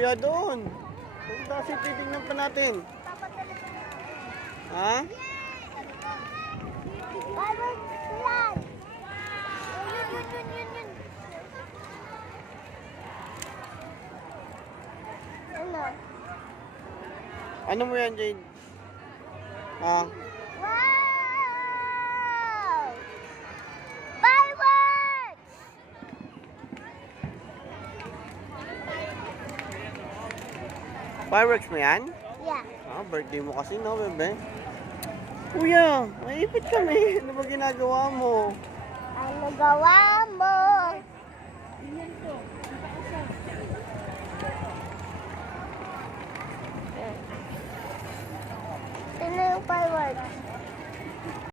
Kuya, doon. Kung kasi titignan pa natin. Ha? Ano mo yan, Jade? Ha? Wow! Fireworks! Fireworks mo yan? Yeah. Ah, birthday mo kasi, no, bebe? Kuya, maipit kami. Ano ba ginagawa mo? Ano gawa mo?